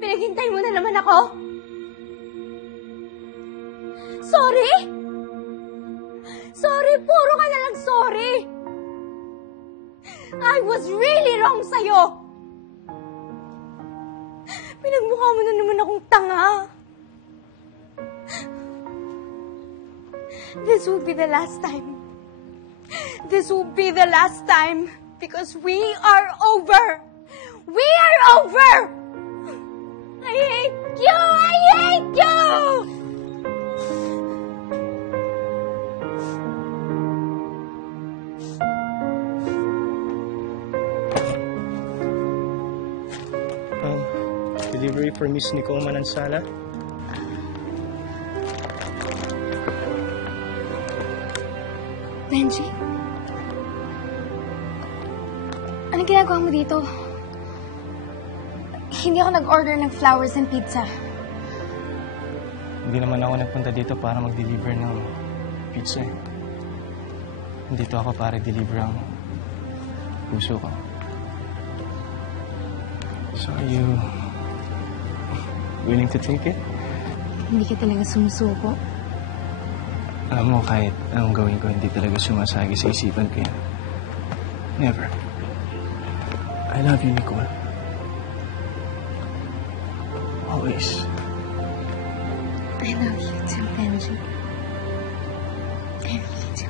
Pinaghintay mo na naman ako? Sorry? Sorry, puro ka na lang sorry. I was really wrong sa'yo. Pinagmukha mo na naman akong tanga. This will be the last time. This will be the last time because we are over. We are over! I hate you! I hate you! Delivery for Miss Nicole Manansala. Benji? Anong ginagawa mo dito? Hindi ako nag-order ng flowers and pizza. Hindi naman ako nagpunta dito para mag-deliver ng pizza. Nandito ako para deliver ang puso ko. So are you willing to take it? Hindi ka talaga sumusuko. Alam mo, kahit anong gawin ko, hindi talaga sumasagi sa isipan ko yan. Never. I love you, Nicole. Always. I love you too, Benji. I really do.